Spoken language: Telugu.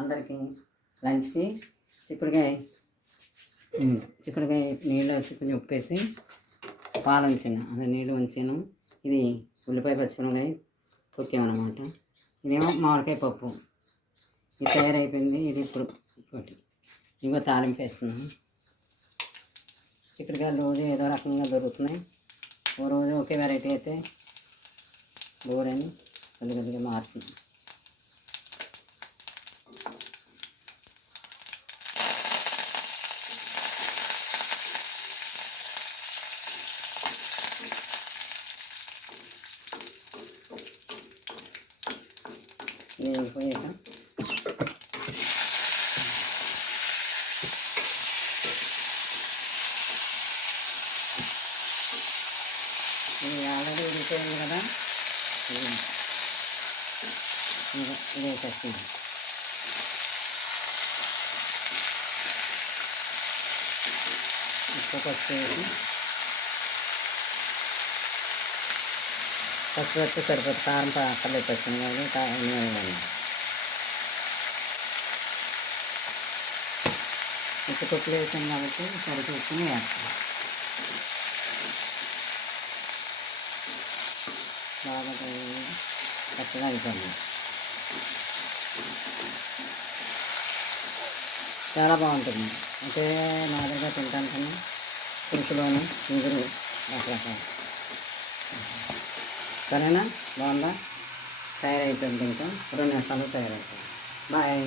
అందరికీ లంచ్కి చిక్కుడుకాయ నీళ్ళు వేసి కొంచెం ఉప్పేసి పాలు ఉంచాను, అదే నీళ్ళు ఉంచాను. ఇది ఉల్లిపాయ పచ్చిమిరపకాయ తొక్కామన్నమాట. ఇదేమో మామిడికాయ పప్పు. ఇది తయారైపోయింది. ఇది ఇప్పుడు ఇంకో తాలింపు వేస్తున్నాను. చిక్కుడుకాయలు రోజు ఏదో రకంగా దొరుకుతున్నాయి. ఓ రోజు ఒకే వెరైటీ అయితే బోర్ అని కొద్దిగా మారుతుంది. ఇది పోయాక ఇది ఆల్రెడీ ఉడికిపోయింది కదా, ఇది వేసేస్తుంది. ఉప్పు పసుపు వేసి పసుపు వేస్తే సరిపోతుంది. కారం పక్కన పెట్టేస్తుంది కానీ కారం ఉప్పు తొక్కులు వేసాం కాబట్టి సరిపోతుంది. వేస్తాం బాగా చక్కగా అయిపోయింది. చాలా బాగుంటుంది. అయితే మాదిరిగా తింటాను కానీ పులుసులోను ఇంగురు రకరకాల. సరేనా? బాగుందా? తయారైపోయింది. ఇంకా 2 నిమిషాలు తయారైపోయింది. బాయ్.